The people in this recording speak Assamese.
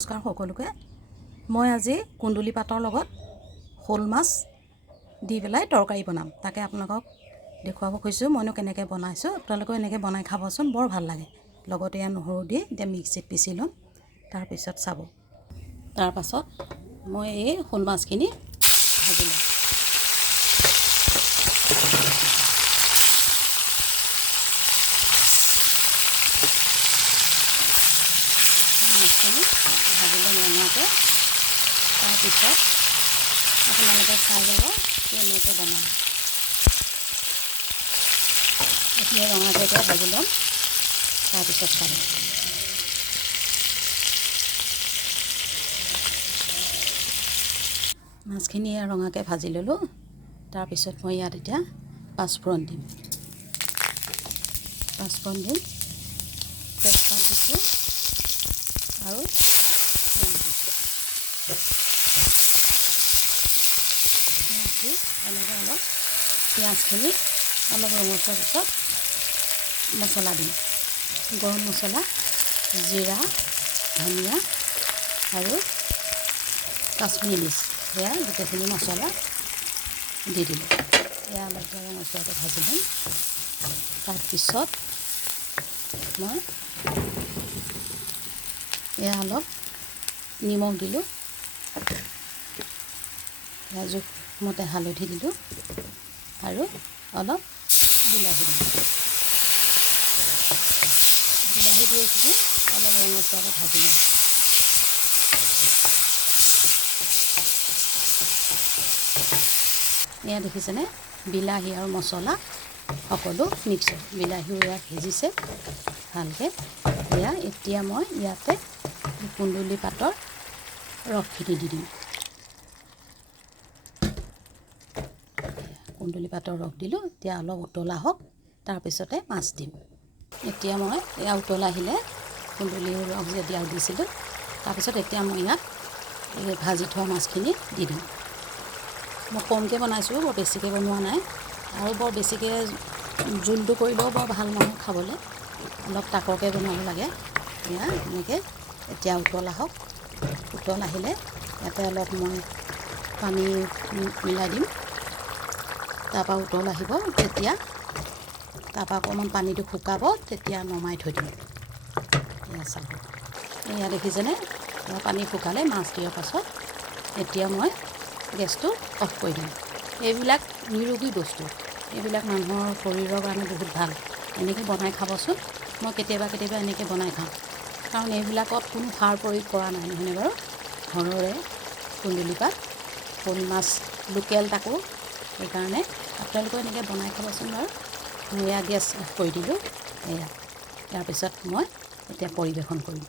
নমস্কাৰ সকলোকে। মই আজি কুন্দুলি পাতৰ লগত শ'ল মাছ দি পেলাই তৰকাৰী বনাম, তাকে আপোনালোকক দেখুৱাব খুজিছোঁ। মইনো কেনেকৈ বনাইছোঁ, আপোনালোকেও এনেকৈ বনাই খাবচোন, বৰ ভাল লাগে। লগতে ইয়াত নহৰু দি এতিয়া মিক্সিত পিচি ল'ম, তাৰপিছত চাব। তাৰপাছত মই এই শ'ল মাছখিনি ভাজি ল'ম। মাছখিনি ভাজি ল'ম ৰঙাকৈ। তাৰপিছত আপোনালোকে চাই যাব কেনেকৈ বনাম। এইখিনি ৰঙাকৈ এতিয়া ভাজি ল'ম, তাৰপিছত চাব। মাছখিনি ৰঙাকৈ ভাজি ল'লোঁ। তাৰপিছত মই ইয়াত এতিয়া পাঁচফোৰণ দিম। তেজপাত দিছোঁ আৰু পিঁয়াজ দি এনেকৈ অলপ পিঁয়াজখিনি অলপ ৰঙচুৱাৰ পিছত মছলা দিম। গৰম মছলা, জিৰা, ধনিয়া আৰু কাশ্মীৰী মিৰ্চ, সেয়া গোটেইখিনি মছলা দি দিলোঁ। এয়া অলপ ৰঙচুৱাকৈ ভাজি দিম। তাৰপিছত মই এয়া অলপ নিমখ দিলোঁ, জোখমতে হালধি দিলোঁ আৰু অলপ বিলাহী দিলোঁ। বিলাহী দি এইখিনি অলপ ৰঙচুৱাকৈ ভাজি ল'ম। এয়া দেখিছেনে, বিলাহী আৰু মছলা সকলো মিক্স হয়। বিলাহীও ইয়াত সিজিছে ভালকৈ। এতিয়া মই ইয়াতে কুন্দুলি পাতৰ ৰসখিনি দি দিম। কুন্দুলি পাতৰ ৰস দিলোঁ, এতিয়া অলপ উতলা হওক, তাৰপিছতে মাছ দিম। এতিয়া মই এয়া উতল আহিলে কুন্দুলিৰ ৰস যে দিছিলোঁ, তাৰপিছত এতিয়া মই ইয়াত এই ভাজি থোৱা মাছখিনি দি দিম। মই কমকৈ বনাইছোঁ, বৰ বেছিকৈ বনোৱা নাই, আৰু বৰ বেছিকৈ জোলটো কৰিলেও বৰ ভাল নহয় খাবলৈ, অলপ তাকৰকৈ বনাব লাগে। এয়া এনেকৈ এতিয়া উতল আহক। উতল আহিলে ইয়াতে অলপ মই পানী মিলাই দিম। তাৰপৰা উতল আহিব তেতিয়া, তাৰপৰা অকণমান পানীটো শুকাব, তেতিয়া নমাই থৈ দিম। এয়া চাব, এয়া দেখিছেনে, পানী শুকালে মাছ দিয়াৰ পাছত এতিয়া মই গেছটো অফ কৰি দিম। এইবিলাক নিৰোগী বস্তু, এইবিলাক মানুহৰ শৰীৰৰ কাৰণে বহুত ভাল। এনেকৈ বনাই খাবচোন। মই কেতিয়াবা এনেকৈ বনাই খাওঁ, কাৰণ এইবিলাকত কোনো সাৰ প্ৰয়োগ কৰা নাই, নহয়নে বাৰু? ঘৰৰে কুন্দুলি পাত, শ'ল মাছ, লোকেল তাকো, সেইকাৰণে আপোনালোকেও এনেকৈ বনাই খাবচোন বাৰু। মই এয়া গেছ অফ কৰি দিলোঁ। এয়া তাৰপিছত মই এতিয়া পৰিৱেশন কৰিম।